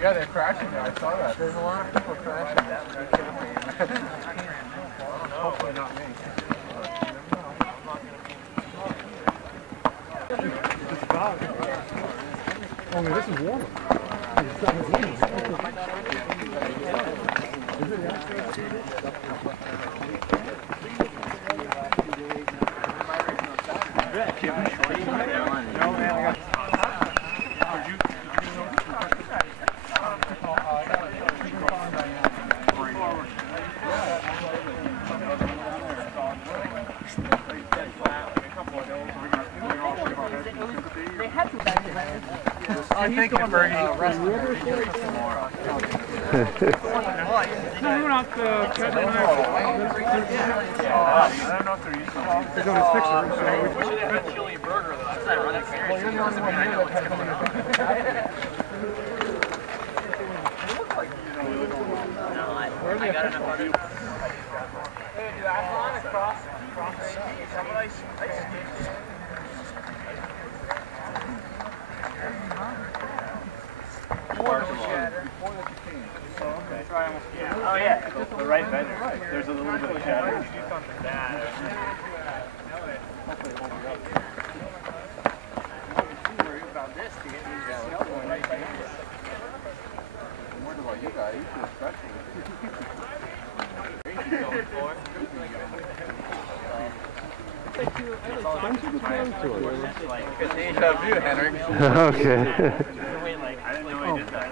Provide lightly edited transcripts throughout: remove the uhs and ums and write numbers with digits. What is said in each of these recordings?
Yeah, they're crashing now. I saw that. There's a lot of people crashing. Hopefully not me. Only this is warmer. I think it's very rest tomorrow. No, not the I don't know if they're used to it. They're going to fix it. We should have a chili burger though. That's not running experience. Well, you're the only one here that has something to do. It looks like, you know, no, I got enough of it. Hey, do I want to cross the ice skates? Oh yeah, the right vendor. There's a little bit of shadow. You do something bad. Hopefully it won't be up. I'm worried about this to get me snow going right by here. I'm worried about you guys. You feel special. Deja vu, Henrik. Okay. I didn't know he did that.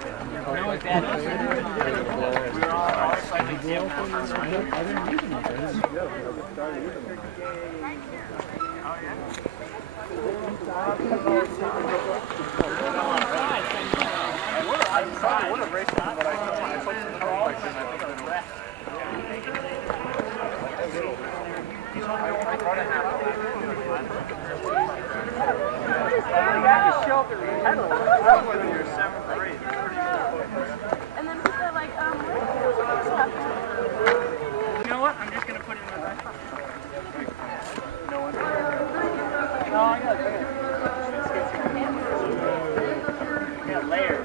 And then people are like, You know what? I'm just going to put it in my back pocket. No, I got it. Yeah, layers.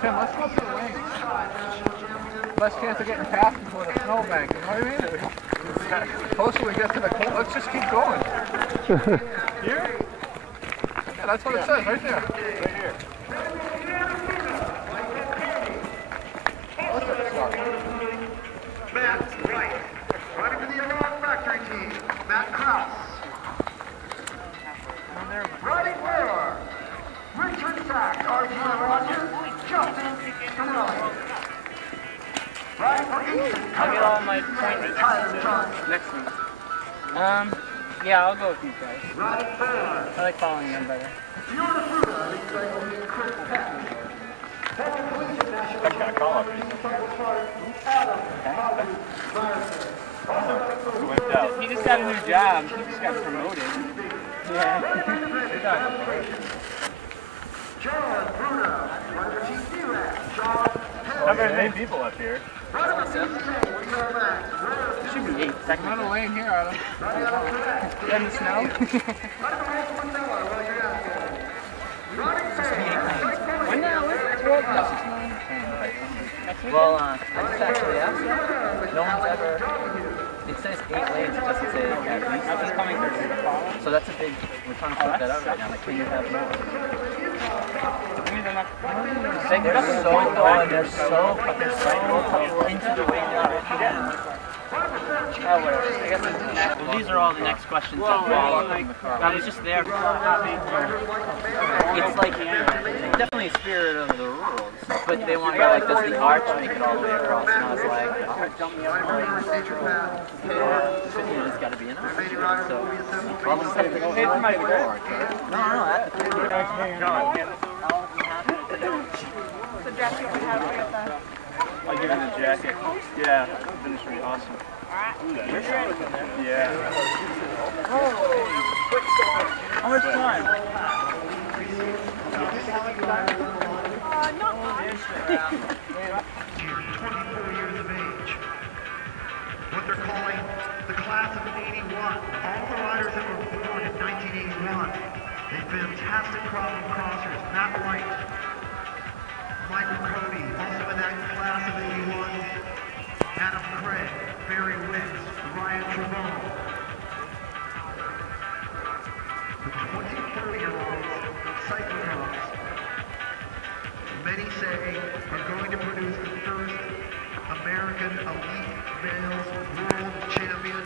Tim, let's go through the lanes. Less chance of getting past before the snowbank, you know what I mean? The closer we get to the cold, let's just keep going. Here? Yeah, that's what it says, right there. Right here. Matt Wright, running for the Iran Factory team, Matt Krause. Riding Mirror, Richard Sack, Arjuna Rogers, Justin Spinelli. Riding for Eastern I'll get all my points next week. Yeah, I'll go with these guys. Riding Fair, I like following them better. Fiona Fruta, leads like Chris Patrick. Second Collegiate National He just got a new job. He just got promoted. Yeah. John Bruno, running for Team D-Rack, Sean How many people up here? Should be 8 seconds. Not a lane here, Adam. In the snow? When now? Well, I just actually asked them. No one's ever. It says 8 lanes, it doesn't say at least. That's coming through. So that's a big. We're trying to sort that out right now. Like, can you have more? They're so going. They're so into the way now. Oh, whatever. I guess it's the next. Well, these are all the next questions that follow from the car. I was just there for It's like definitely spirit of the rules, but they want to go like this. The arch make it all the way across, and I was like, it's got to be an arch. So, all of a sudden, Hey, for my grip. no, that's the the jacket we have right there. I'll give you the jacket. Yeah, finish me awesome. Alright. Yeah. How much time? Not much. 24 years of age. What they're calling the class of '81. All the riders that were born in 1981. A fantastic crop of crossers. Matt White, Michael Cody, also in that class of '81. Adam Craig, Barry Wicks, Ryan Trevone. The 24-year-olds cyclocross, many say, are going to produce the first American elite males world champion.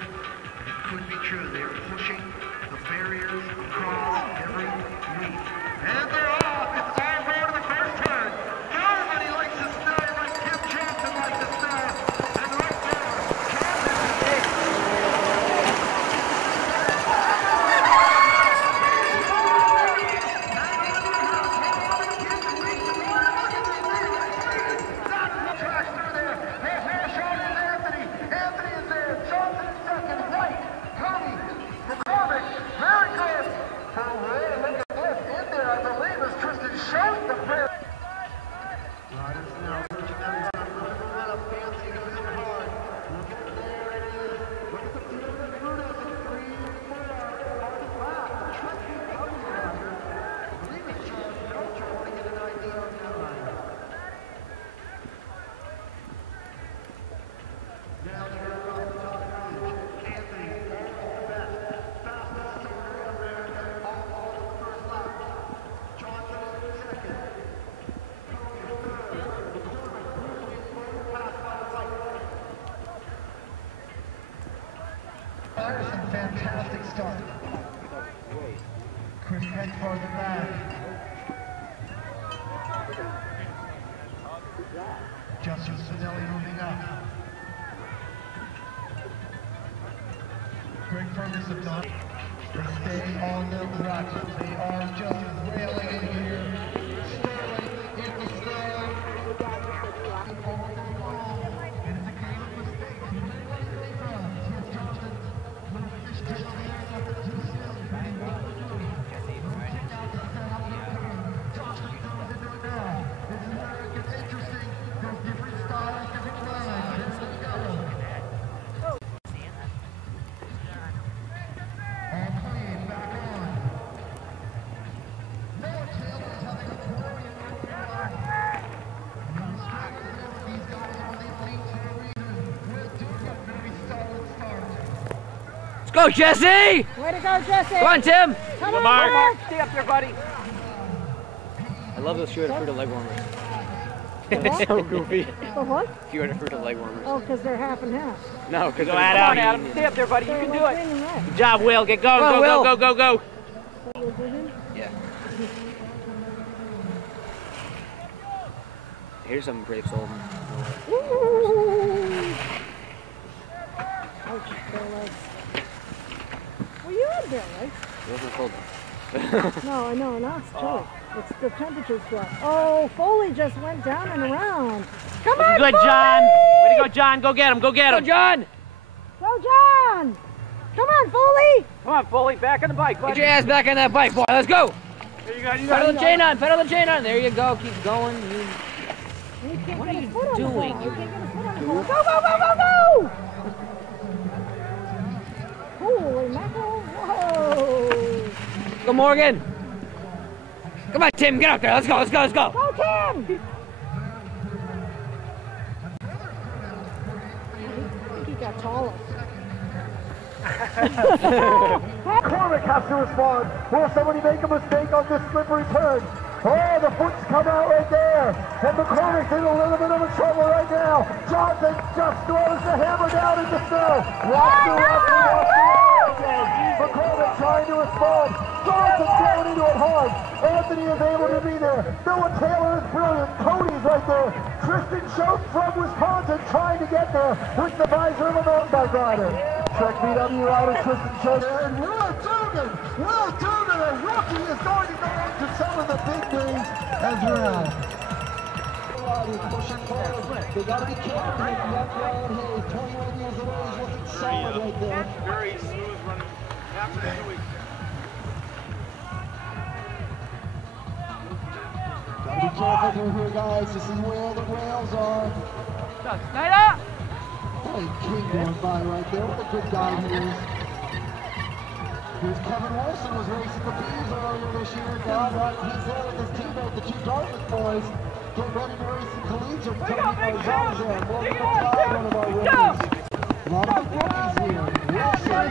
And it could be true. They are pushing the barriers across every week. And they're off. It's all go to the first turn. Nobody likes the snow like Tim Johnson likes the snow. And right there, fantastic start. Chris head farther back. Justin Spinelli moving up. Greg Ferguson done. They stay on the track. They are just railing in here. Sterling in the snow. It is a game of mistakes. Let's go, Jesse! Way to go, Jesse! Come on, Tim! Come on, Mark! Mark! Stay up there, buddy! I love those Fruit of leg warmers. It's so goofy. The what? Fruit of leg warmers. Oh, because they're half and half. No, because Go Adam. Stay up there, buddy. You can do it. Good job, Will. Get going. Go, Will. go, go, go, go. Yeah. Here's some grapes holding. Ouch, their legs. Well, you had their legs. It wasn't cold. No, I know, now it's chilly. It's the temperature's dropped. Oh, Foley just went down and around. Come on, Good, Foley! John. Way to go, John. Go get him. Go get him. Go, John! Go, John! Come on, Foley! Come on, Foley. Back on the bike, Get buddy. your ass back on that bike, boy. Let's go! There you go. You Pedal got the chain on. Pedal the chain on. There you go. Keep going. You can't What get are a you foot on the doing? pedal. You can't get a foot on the pedal. Go, go, go, go, go! Holy mackerel! Whoa! Go, Morgan! Come on, Tim. Get out there. Let's go. Let's go. Let's go. Go, Tim! I think he got taller. McCormick has to respond. Will somebody make a mistake on this slippery turn? Oh, the foot's come out right there. And McCormick's in a little bit of a trouble right now. Johnson just throws the hammer down in the snow. McCormick trying to respond. Johnson going into it hard. Anthony is able to be there. Noah Taylor is brilliant. Cody's right there. Tristan Schultz from Wisconsin trying to get there with the visor of a mountain bike rider. Trek BW rider Tristan Schultz. And Will Dugan, a rookie, is going to go into some of the big names as well. Pushing forward. They got to be careful with young Ryan Hayes, 21 years of age, looking solid right there. Very smooth running. After 2 weeks. careful through here, guys. This is where the rails are. Snyder! Hey, King going by right there. What a good guy he is. Here's Kevin Wilson was racing the Bees earlier this year. Now that he's there with his teammate, the two Dartmouth boys, getting ready to race the collegiate. Tony Marzano's there. One of our rookies. A lot of good rookies here. Wilson.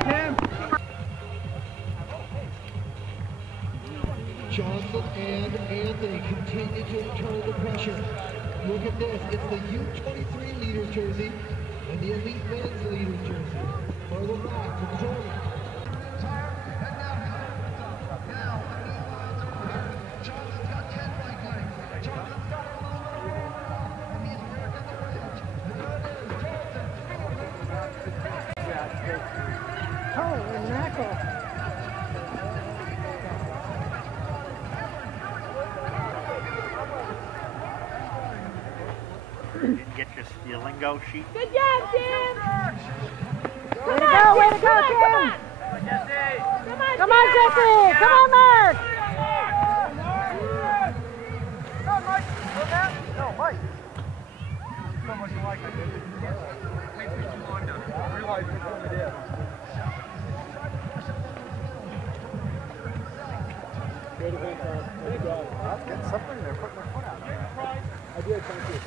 Johnson and Anthony continue to return the pressure. Look at this. It's the U23 leader jersey and the elite men's leader jersey. Further back from Jordan. Johnson's got 10 right legs. Johnson's got a little room. And he's working the ridge. There it is. Johnson. Holy mackerel. Didn't get your lingo sheet. Good job, Tim! Way to go, Tim! Come on, Jesse! Come on, Come on, Mark! No, Mike. No, Mike. So much like I did. Makes me too long to realize what it is. I was getting something there, putting my foot out. I did, thank you.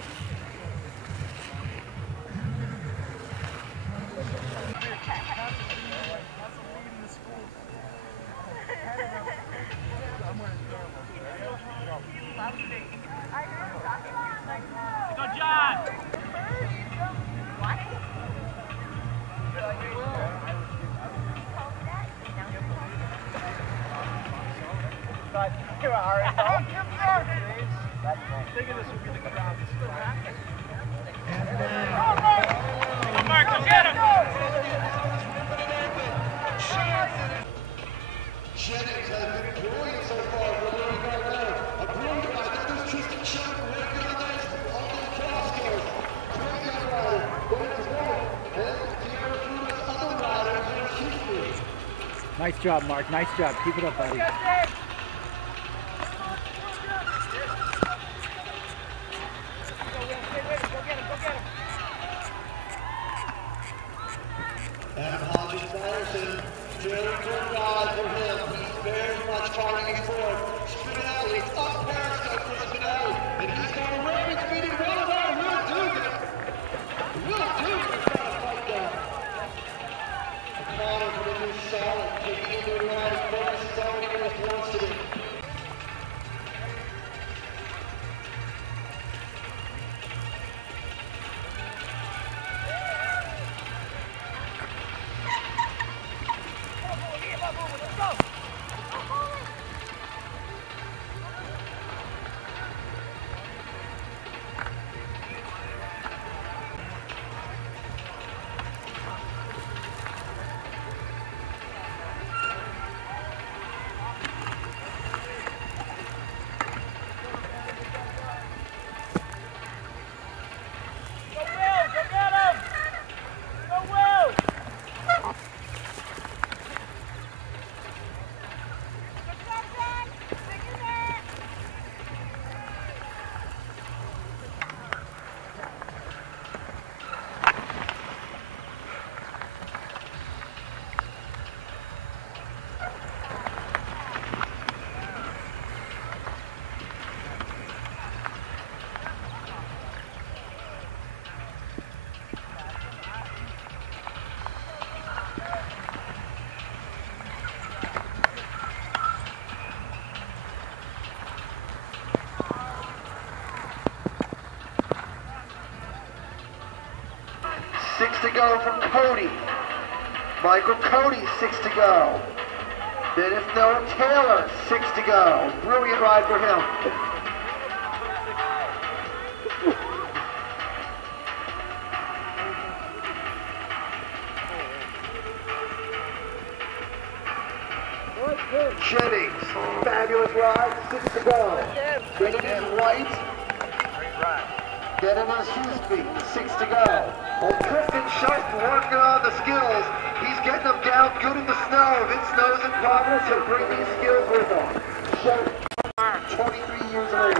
Good job! Come Come Mark, go get him! Jennings has been brilliant so far for Larry Garnett. A brilliant ride. There's Tristan Sherman working on this. All those crosscars. Great young rider. Going as well. And Tierra Fruita's other rider, Harris Houston. Nice job, Mark. Nice job. Keep it up, buddy. Adam Hodges Patterson, very good ride for him. He's very much fighting forward. Spinelli, up periscope for Spinelli. And he's got a Raven speeding well around Will Dugan. Will Dugan is trying to fight down. O'Connor coming through solid, taking into the ride. His focus is already where he wants to be. Six to go from Cody. Michael Cody, 6 to go. Then it's Noah Taylor, 6 to go. Brilliant ride for him. Jennings, fabulous ride, 6 to go. Then it is White. Then it is Houston, 6 to go. Well, Tristan Shelton working on the skills. He's getting them down good in the snow. If it snows in Providence, he'll bring these skills with him. 23 years of age.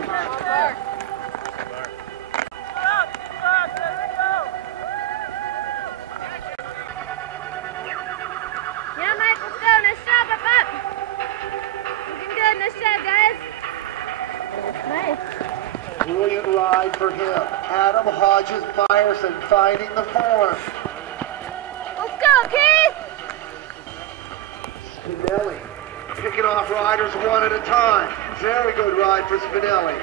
Yeah, Mike, let's go. Nice job, up. Looking good. Nice job, guys. Nice. Brilliant ride for him. Adam Hodges Meyerson finding the form. Let's go, Keith. Spinelli picking off riders one at a time. Very good ride for Spinelli.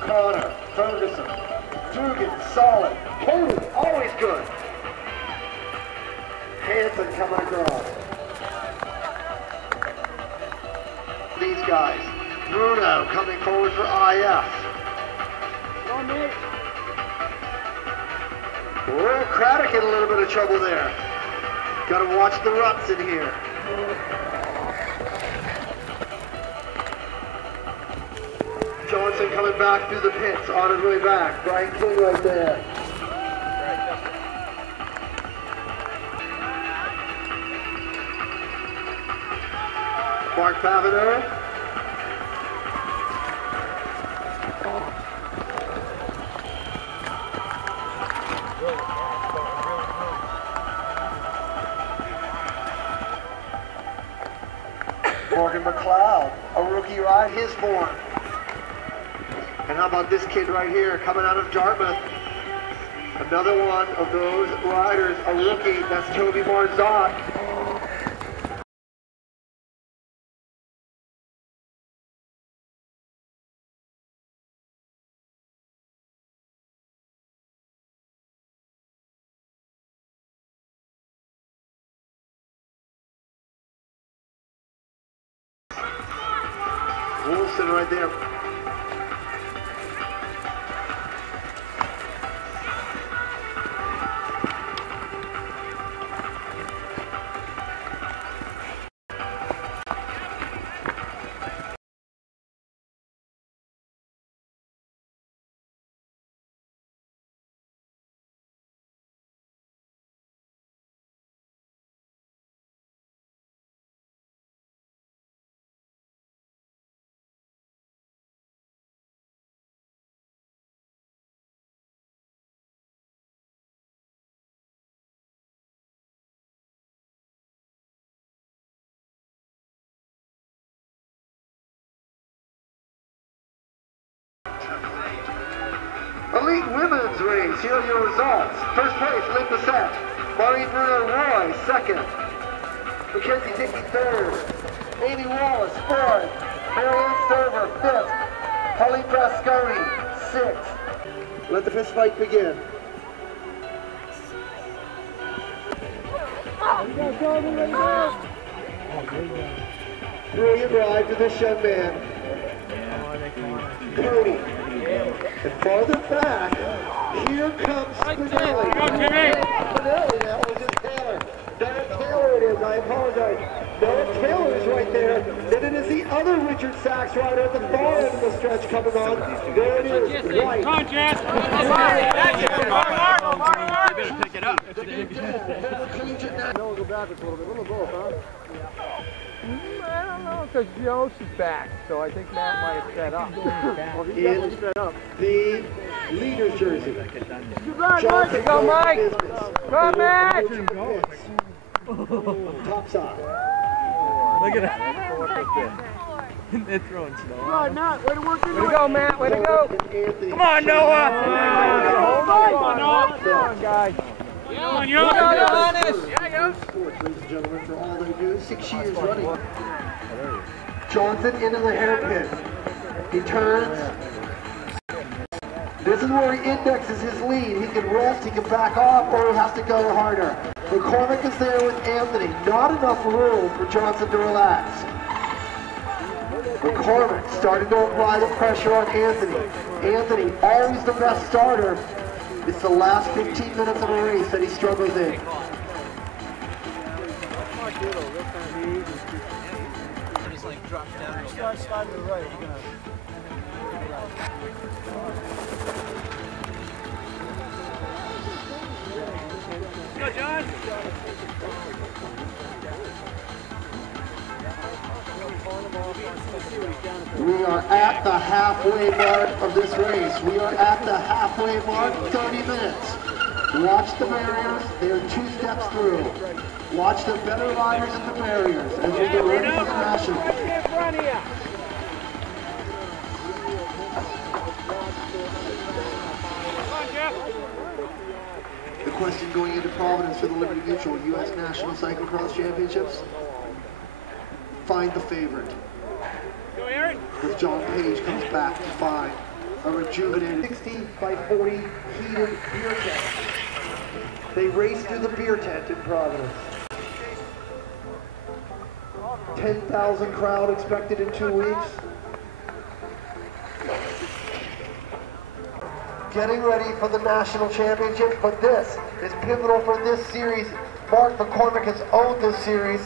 Connor, Ferguson, Dugan, solid. Cody, always good. Hanson coming across. These guys. Bruno coming forward for IF. Royal Craddock in a little bit of trouble there. Got to watch the ruts in here. Johnson coming back through the pits on his way back. Brian King right there. Mark Pavanero. Morgan McLeod, a rookie ride, his form. And how about this kid right here coming out of Dartmouth? Another one of those riders, a rookie, that's Toby Marzot. Wilson right there. Elite women's race, here are your results. First place, Lynn Bissett. Maureen Bruno Roy, second. Mackenzie Dickey, third. Amy Wallace, fourth. Marianne Stover, fifth. Holly Frasconi, sixth. Let the fist fight begin. Brilliant ride for this young man. Cody. And farther back, here comes Spinelli. Spinelli, that was just Taylor. Derek Taylor it is, I apologize. Derek Taylor is right there. Then it is the other Richard Sachs rider at the far end of the stretch coming on. There it is, White. Come on, Jess. You better pick it up. Go backwards a little bit, a little both, huh? I don't know, because Jost is back, so I think Matt might have set up. In the leader's jersey. Here go, Mike! Come, Matt! Top side. Look at that. They're throwing snow. All right, Matt, way to work in. Way to go, Matt, way to go! Come on, Noah! Come on, Noah! Come on, guys! Come on, Go, Johannes! Sports, ladies and gentlemen, for all they do, 6 years running. Johnson into the hairpin. He turns. This is where he indexes his lead. He can rest, he can back off, or he has to go harder. McCormick is there with Anthony. Not enough room for Johnson to relax. McCormick starting to apply the pressure on Anthony. Anthony, always the best starter. It's the last 15 minutes of a race that he struggles in. Slide to the right. Go, John. We are at the halfway mark of this race. We are at the halfway mark, 30 minutes. Watch the barriers, they're 2 steps through. Watch the better riders at the barriers as we get ready for the national. The question going into Providence for the Liberty Mutual U.S. National Cyclocross Championships, find the favorite. As John Page comes back to find a rejuvenated 60 by 40 heated beer tent. They race through the beer tent in Providence. 10,000 crowd expected in 2 weeks. Getting ready for the national championships, but this is pivotal for this series. Mark McCormick has owned this series.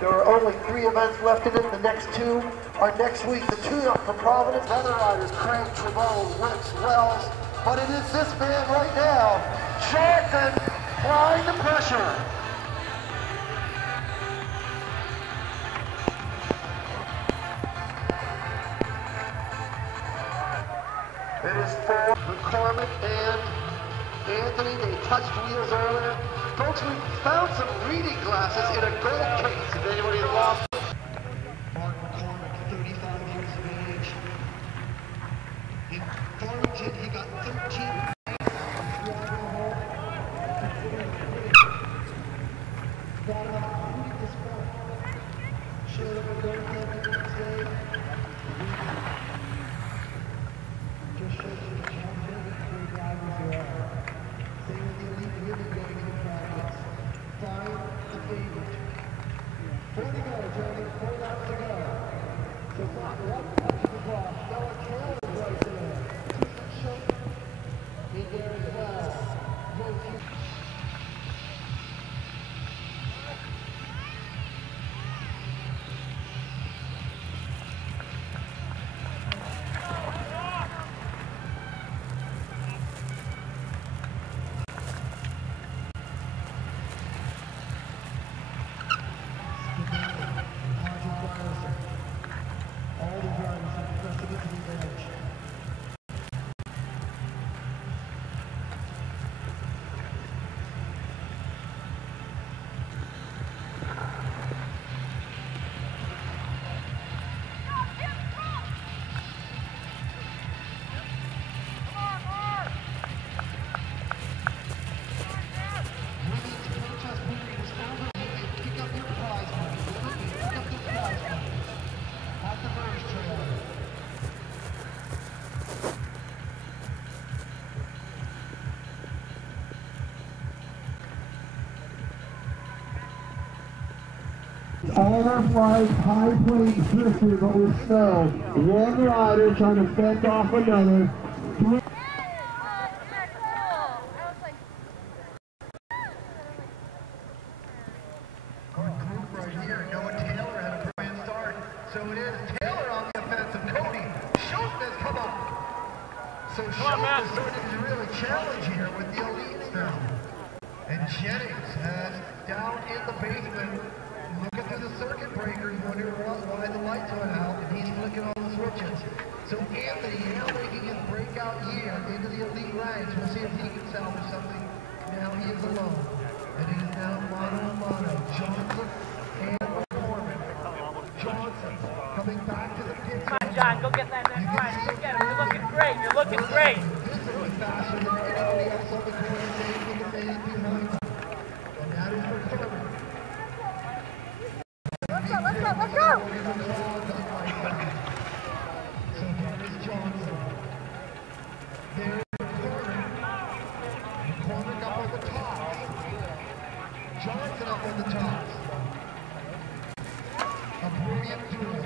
There are only 3 events left in it. The next 2 are next week. The tune-up for Providence. Other riders, Craig, Trevone, Wicks, Wells. But it is this man right now, Johnson, applying the pressure. It is for McCormick and Anthony. They touched wheels earlier. Folks, we found some reading glasses in a gold case. If anybody lost. Mark McCormick, 35 years of age. In Farmington, he got 13. Showed up at gold club the next day. Just shows you the champion, 3 drivers who are. Same with the elite women going into Providence. Find the favorite. 4 to go, Johnny. 4 laps to go. So not one touch of the block. Noah Taylor right there. Tristan Schultz in there as well. All our flights, high plains this year, but with snow. One rider trying to fend off another. Right here, Noah Taylor had a brilliant start. So it is Taylor on the offensive. Cody Schultz has come up. So Schultz is starting to really challenge here with the elites now. And Jennings has down in the basement. Looking through the circuit breakers, wondering why the lights went out, and he's flicking all the switches. So Anthony now making his breakout year into the elite ranks. We'll see if he can salvage something. Now he is alone. And he is now mano a mano. Johnson and McCormick. Johnson coming back to the pit. Come on, John, go get that next ride. Go get him. You're looking great. You're looking great. Visibly faster than anybody else on the corner, taking the man behind him. And that is McCormick. Let's go, let's go, let's go! So here is Johnson. There is McCormick. McCormick up on the top. Johnson up on the top. A brilliant duel.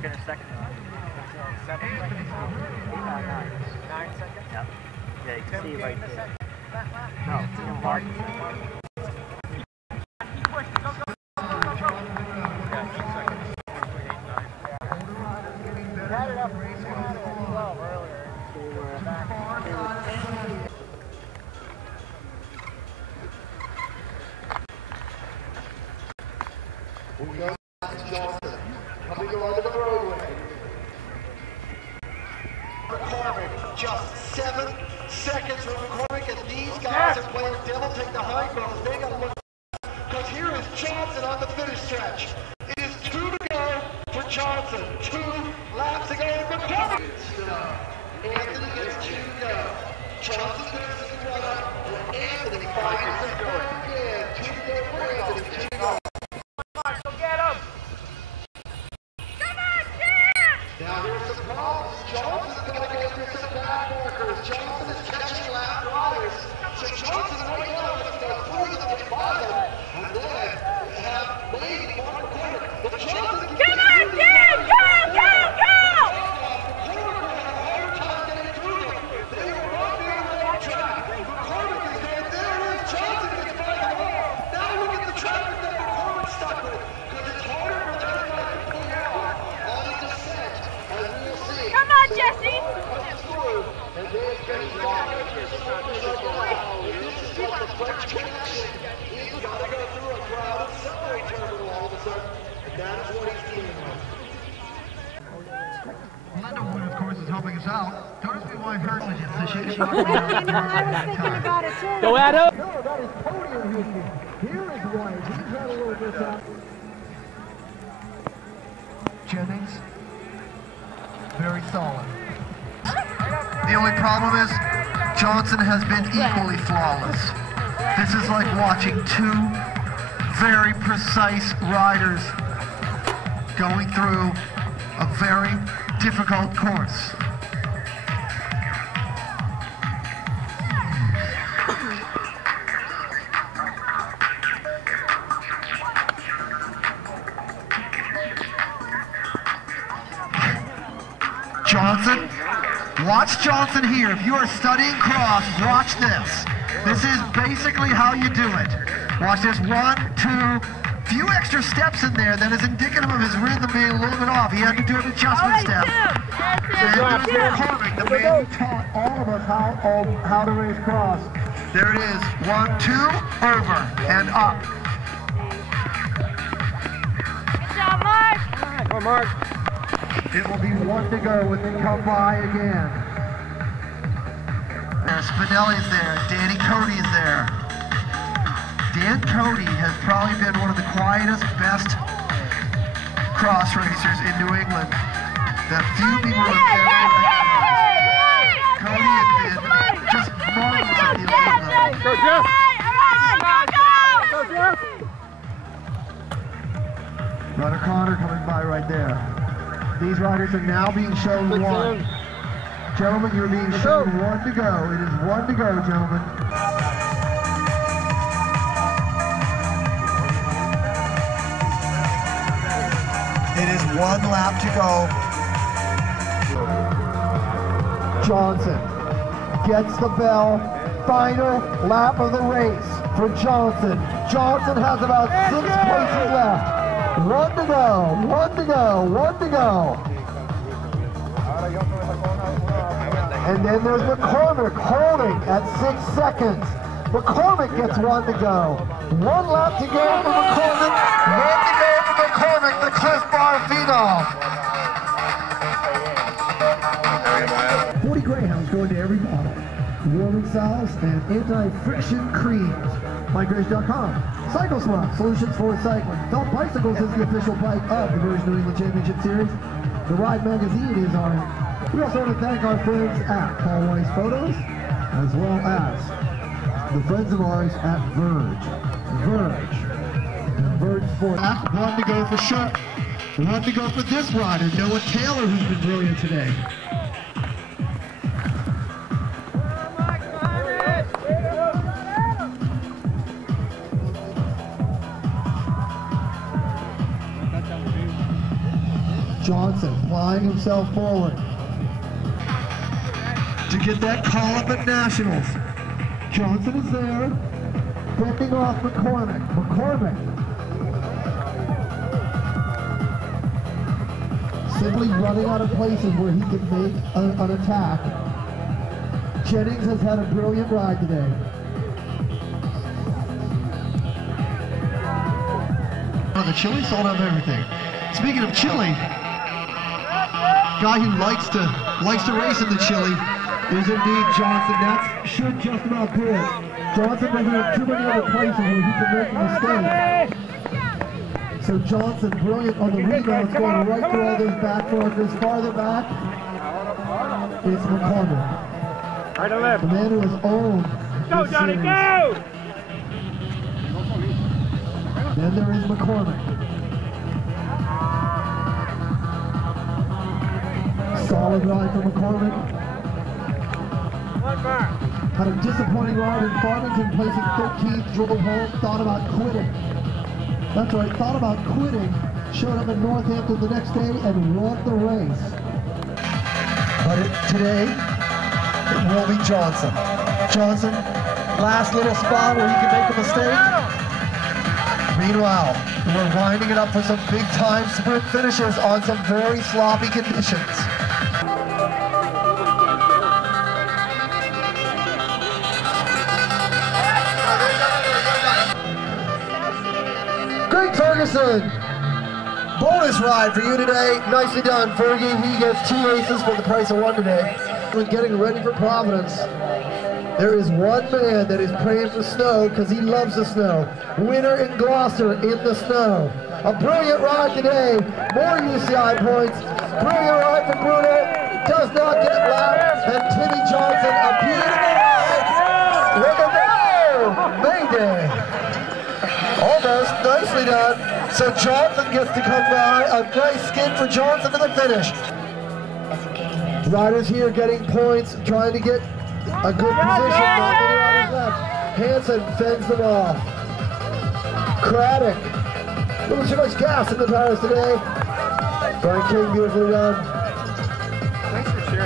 finish second. 7 seconds. 9 seconds. Yep. Yeah, you can see right there. No, it's in Mark. Just 7 seconds for McCormick, and these guys are playing devil take the hindmost. They got to look, because here is Johnson on the finish stretch. It is 2 to go for Johnson. 2 laps to go for McCormick. Anthony gets 2 to go. Johnson finishes the run up, and Anthony finds the third again. 2 to go for Anthony. 2 to go. Now here's the problem. Johnson's got to go through some back markers. Johnson is catching lap riders. So Johnson right now has to go through them and by them. And then have Wade and Mark McCormick. But Johnson can Come on, Tim! Go, go, go! McCormick will have a harder time getting through them. They will not be on the right track. McCormick is there. There it is. Johnson gets by them all. Now look at the traffic that McCormick's stuck with. Because it's harder for them to pull out on the descent. Come on, Jesse! Linda Wood, of course, is helping us out. Notice me why hurt with you. So she I was thinking about it too. Go Adam! No, that is podium history. Here is White. He's had a little bit out. Jennings, very solid. The only problem is Johnson has been equally flawless. This is like watching 2 very precise riders going through a very difficult course. Johnson, watch Johnson here. If you are studying cross, watch this. This is basically how you do it. Watch this, 1, 2, few extra steps in there that is indicative of his rhythm being a little bit off. He had to do an adjustment step. And there's McCormick, the man who taught all of us how to race cross. There it is, 1, 2, over, and up. Good job, Mark! Come on, Mark. It will be 1 to go when they come by again. There's Spinelli's there, Danny Cody's there. Dan Cody has probably been one of the quietest, best cross racers in New England that few people have ever recognized. Cody has been just marvelous at the Olympic level. Go, Jeff! Go, Jeff! Ryder Connor coming by right there. These riders are now being shown 1. Gentlemen, you're being shown 1 to go. It is 1 to go, gentlemen. It is 1 lap to go. Johnson gets the bell. Final lap of the race for Johnson. Johnson has about 6 places left. 1 to go, 1 to go, 1 to go. And then there's McCormick holding at 6 seconds. McCormick gets 1 to go. 1 lap to go for McCormick. 1 to go for McCormick, the Cliff Bar phenom. 40 Greyhounds going to every model. Warming salves and anti-friction creams. MikeRace.com. Cycle Swap, solutions for cycling. Felt Bicycles is the official bike of the British New England Championship Series. The Ride magazine is on it. We also want to thank our friends at Paul Weiss Photos, as well as the friends of ours at Verge. Verge Sports. 1 to go for Sharp. 1 to go for this rider, Noah Taylor, who's been brilliant today. Johnson flying himself forward to get that call up at Nationals. Johnson is there, fending off McCormick. McCormick simply running out of places where he can make an attack. Jennings has had a brilliant ride today. The chili sold out of everything. Speaking of chili, guy who likes to race in the chili is indeed Johnson. That should just about do it. Johnson doesn't have too many other places where he can make a mistake. So Johnson, brilliant on the rebounds, going right through all those back markers. Farther back is McCormick. Right to left. The man who has owned Go, Johnny, go! Then there is McCormick. Solid ride for McCormick. One bar. Had a disappointing ride in Farmington, placing 13th, drove home, thought about quitting. That's right, thought about quitting. Showed up in Northampton the next day and won the race. But today, it will be Johnson. Johnson, last little spot where he can make a mistake. Meanwhile, we're winding it up for some big-time sprint finishes on some very sloppy conditions. Greg Ferguson, bonus ride for you today. Nicely done, Fergie. He gets 2 races for the price of 1 today. When getting ready for Providence, there is one man that is praying for snow because he loves the snow. Winner in Gloucester in the snow. A brilliant ride today. More UCI points. Brilliant ride for Bruno. Does not get lapped. And Timmy Johnson, a beautiful ride. Look at that. Mayday. Almost. Nicely done. So Johnson gets to come by. A nice skid for Johnson to the finish. Riders here getting points, trying to get a good position. Not many riders left. Hansen fends them off. Craddock. A little too much gas in the tires today. Brian King, beautifully done.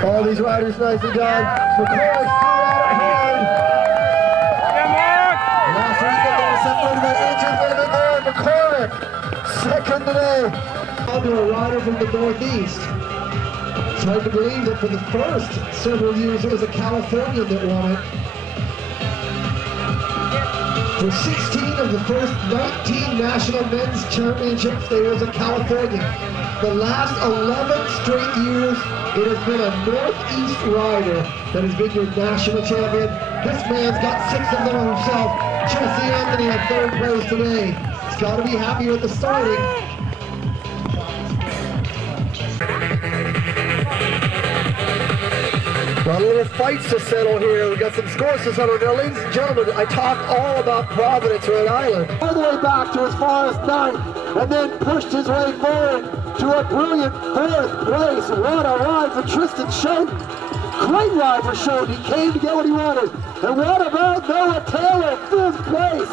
All these riders nicely done. McCoy threw out hard. Last week they got separated by inches. McCormick, second today. To a rider from the Northeast. It's hard to believe that for the first several years it was a Californian that won it. For 16 of the first 19 national men's championships, there was a Californian. The last 11 straight years, it has been a Northeast rider that has been your national champion. This man's got 6 of them himself. Jesse Anthony at 3rd place today. He's got to be happy with the starting. Well, little fights to settle here. We've got some scores to settle. Now, ladies and gentlemen, I talk all about Providence, Rhode Island. All the way back to as far as 9th, and then pushed his way forward to a brilliant 4th place. What a ride for Tristan Schoten. Great ride for Schoten. He came to get what he wanted. And what about Noah Taylor, 5th place?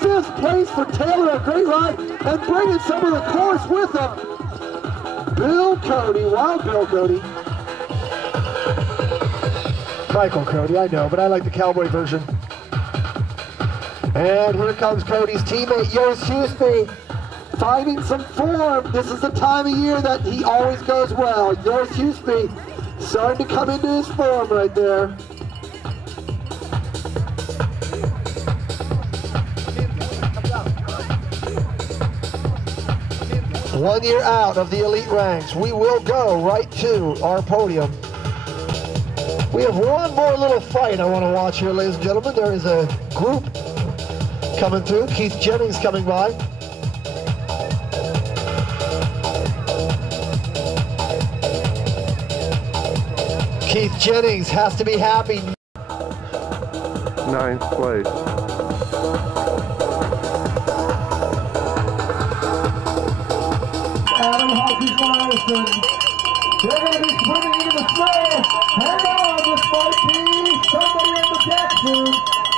5th place for Taylor, a great ride, and bringing some of the course with him. Bill Cody, Wild Bill Cody. Michael Cody, I know, but I like the cowboy version. And here comes Cody's teammate, Yours Husby, finding some form. This is the time of year that he always goes well. Yours Husby starting to come into his form right there. One year out of the elite ranks, we will go right to our podium. We have one more little fight I want to watch here, ladies and gentlemen. There is a group coming through. Keith Jennings coming by. Keith Jennings has to be happy. 9th place. Adam Hockey Morrison. They're going to be swimming into the snow. Hang on, this might be somebody in the deck soon.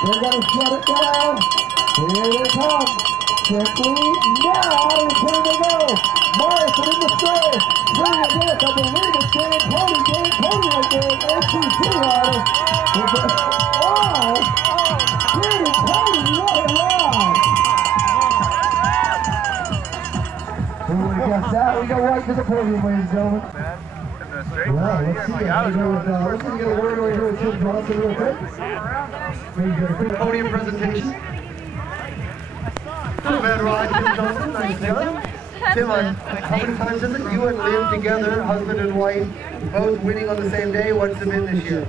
They're going to shut it down. Here they come. Simply now, return to go. Morrison in the stay. Bring it with, I believe it's Dan Cody right there, ACC rider. With the, oh, Dan Cody, what a ride. Who would have guessed that? We go right to the podium, ladies and gentlemen. Well, let's see. Let's get a word over here with Tim Johnson real quick. Maybe get a quick podium presentation. Not a bad ride, Tim Johnson. Nice to see you. Tim, how many times is it you and Lynn together, husband and wife, both winning on the same day? What's it been this year?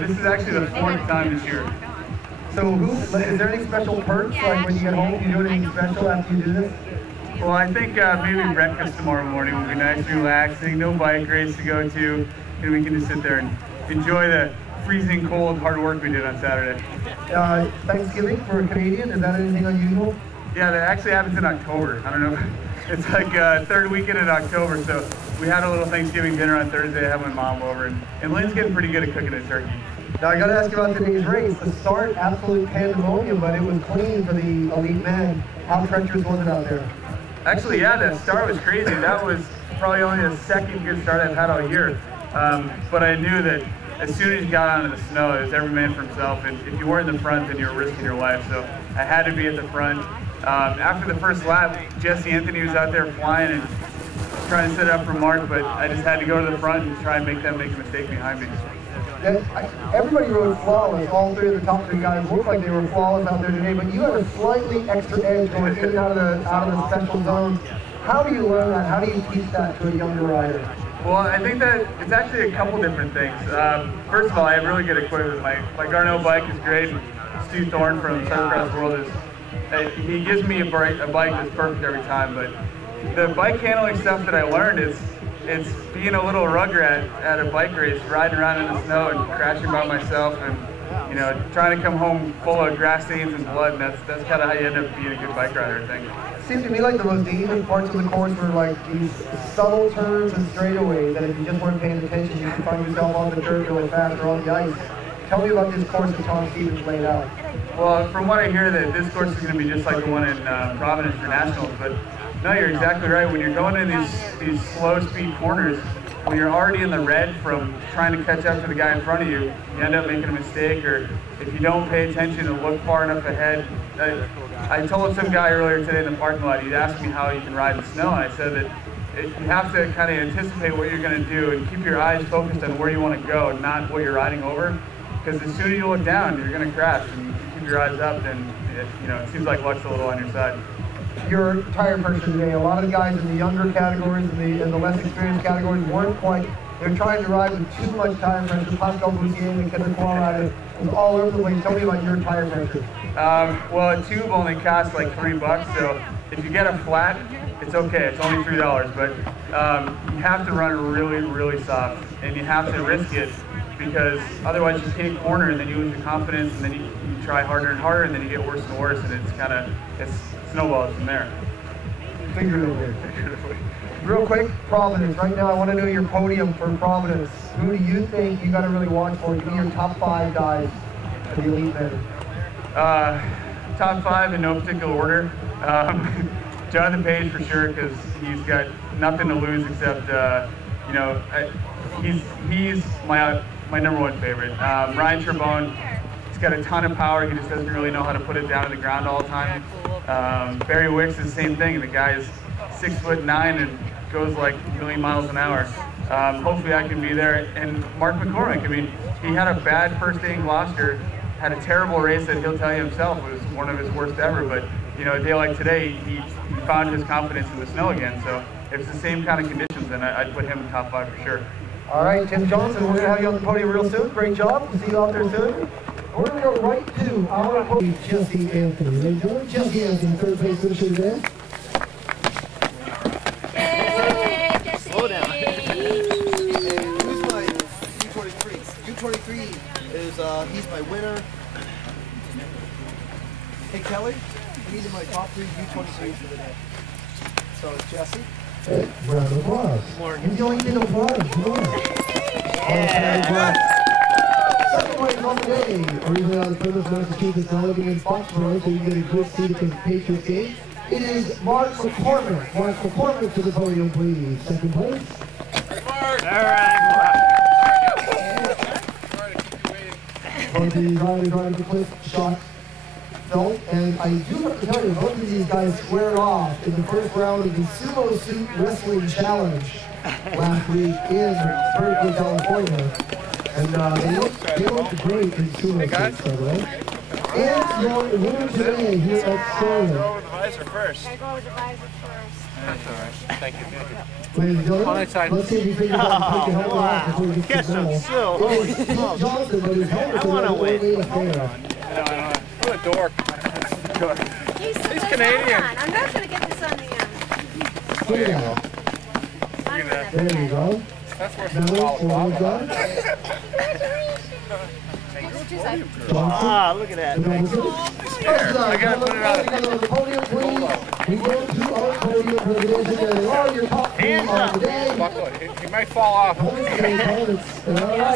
This is actually the 4th time this year. So is there any special perks, like when you get home, you do anything special after you do this? Well, I think maybe breakfast tomorrow morning will be nice and relaxing. No bike race to go to, and we can just sit there and enjoy the freezing cold hard work we did on Saturday. Thanksgiving for a Canadian, is that anything unusual? Yeah, that actually happens in October. I don't know. It's like 3rd weekend in October, so we had a little Thanksgiving dinner on Thursday. I had my mom over, and Lynn's getting pretty good at cooking a turkey. Now I got to ask you about today's race. The start, absolute pandemonium, but it was clean for the elite men. How treacherous was it out there? Actually, yeah, the start was crazy. That was probably only the 2nd good start I've had all year. But I knew that as soon as you got onto the snow, it was every man for himself. And if you were in the front, then you were risking your life. So I had to be at the front. After the first lap, Jesse Anthony was out there flying and trying to set up for Mark, but I just had to go to the front and try and make them make a mistake behind me. Everybody rode flawless. All 3 of the top 3 guys looked like they were flawless out there today, but you had a slightly extra edge going in and out of the special zones. How do you learn that? How do you teach that to a younger rider? Well, I think that it's actually a couple different things. First of all, I have really good equipment. My Garneau bike is great. Stu Thorne from Cyclocross World he gives me a bike that's perfect every time. But the bike handling stuff that I learned is it's being a little rugrat at a bike race, riding around in the snow and crashing by myself, and trying to come home full of grass stains and blood. And that's kind of how you end up being a good bike rider, I think. It seemed to me like the most dangerous parts of the course were like these subtle turns and straightaways that if you just weren't paying attention, you could find yourself on the dirt going fast or on the ice. Tell me about this course that Tom Stevens laid out. Well, from what I hear, that this course is going to be just like the one in Providence for Nationals, but no, you're exactly right. When you're going in these slow speed corners, when you're already in the red from trying to catch up to the guy in front of you, you end up making a mistake, or if you don't pay attention and look far enough ahead. I told some guy earlier today in the parking lot, he'd asked me how you can ride in the snow, and I said that you have to kind of anticipate what you're going to do and keep your eyes focused on where you want to go, not what you're riding over. Because as soon as you look down, you're going to crash. And if you keep your eyes up, then it seems like luck's a little on your side. Your tire pressure today, a lot of the guys in the younger categories and the less experienced categories weren't quite. They're trying to ride with too much tire pressure. Pascal Boussier and Kendrick Qualrider was all over the place. Tell me about your tire pressure. Well, a tube only costs like $3, so if you get a flat, it's okay. It's only $3, but you have to run really, really soft, and you have to risk it. Because otherwise you can't corner and then you lose your confidence and then you try harder and harder and then you get worse and worse and it's snowballs from there. Figuratively. Real quick, Providence. Right now I want to know your podium for Providence. Who do you think you got to really watch for? Give me your top 5 guys for the elite men. Top 5 in no particular order. Jonathan Page for sure, because he's got nothing to lose except he's my number 1 favorite. Ryan Trebone, he's got a ton of power. He just doesn't really know how to put it down to the ground all the time. Barry Wicks is the same thing. The guy is 6'9" and goes like a million miles an hour. Hopefully I can be there. And Mark McCormick, I mean, he had a bad first day in Gloucester, had a terrible race that he'll tell you himself was one of his worst ever. But a day like today, he found his confidence in the snow again. So if it's the same kind of conditions, then I'd put him in top 5 for sure. All right, Tim Johnson, we're going to have you on the podium real soon. Great job. We'll see you out there soon. We're going to go right to our podium, Jesse Anthony. Ladies and gentlemen, Jesse Anthony, 3rd place finisher today. Yay, Jesse! Slow down. Who's my U23? U23 is, he's my winner. Hey, Kelly, these are my top 3 U23s for the day. So it's Jesse. Hey, round of applause. He's the only thing to applaud. Come on. Yeah. Second place on the day, originally out of Plymouth, Massachusetts, now living in Foxborough, so you can get a good seat at the Patriots game. It is Mark McCormick. Mark McCormick to the podium, please. Second place. Mark! All right, Mark. On the right of the cliff, shot. No, and I do have to tell you, both of these guys squared off in the first round of the Sumo Suit Wrestling Challenge last week in Berkeley, California. And they looked great in Sumo Suits, by the way. And your winner today here at Sterling. Go over the visor first. Gotta go with the visor first. That's all right. Thank you. Ladies and gentlemen, let's see if you figure out to take your helmet off before you get to the ball. It is Pete Johnson, but his helmet's a little made affair. What a dork. He's Canadian. I'm not gonna get this on the There you go. There you go. That's worth it. Ah, look at that. I gotta put it on. Podium, please. We go to our podium for the days together. There are your top three on the day. Buckle it. He might fall off. All right,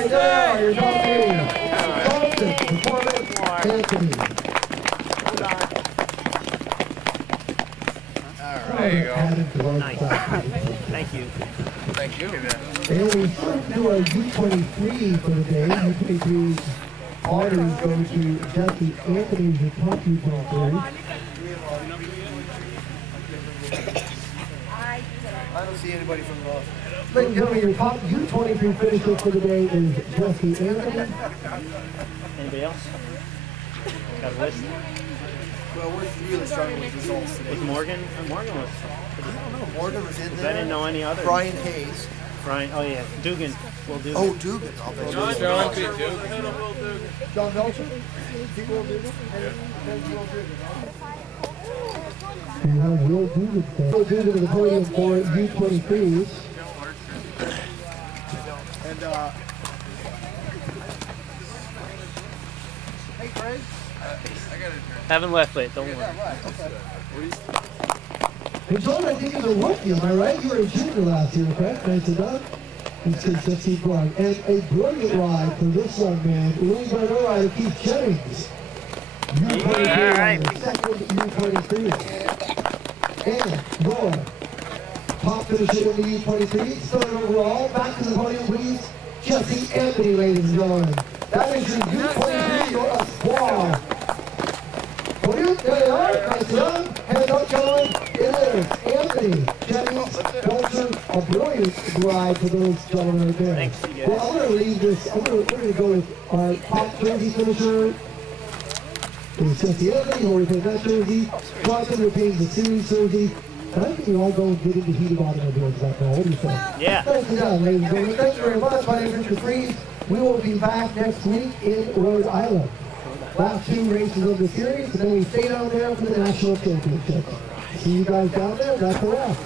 there are your top three. Johnson, Performance, Anthony. There you go. Nice. Thank you. Thank you. And we switch to our U23 for the day. U23 honors go to Jesse Anthony, the top U23. I don't see anybody from the off. Ladies and gentlemen, your top U23 finisher for the day is Jesse Anthony. Anybody else? Got a list? Well, we're really struggling with results today. Was Morgan? Morgan was. I don't know. Morgan was in there. I didn't know any others. Brian Hayes. Brian. Oh yeah. Dugan. Will Dugan. Oh, Dugan. I'll bet you. John Dugan. John Nelson. We have Will Dugan there. Will Dugan to the podium for U23s. And, hey, Greg. Haven't left late. Don't worry. And John, I think, is a rookie, am I right? You were a junior last year, correct? Nicely done. He's good to keep going. And a brilliant ride for this young man, lead by the rider, Keith Jennings. U23 rider, second U23. And your top finisher in the U23, third overall. Back to the podium, please. Jesse Anthony, ladies and gentlemen. That is your U23, your squad. Podium, there they are. Nice done. Hands up, gentlemen. It is Anthony Jennings, Belcher, a brilliant ride for those gentlemen right there. Thanks, you guys. Well, I'm going to leave this. We're going to go with our top jersey finisher. It's Jesse Anthony, who retains that jersey. Johnson retains the series jersey. And I think we all go and get into heated automobiles right now. What do you think? Yeah. Thanks again, ladies and gentlemen. Thank you very much. My name is Richard Freeze. We will be back next week in Rhode Island. Last two races of the series, and then we stay down there for the national championship. See you guys down there. That's a wrap.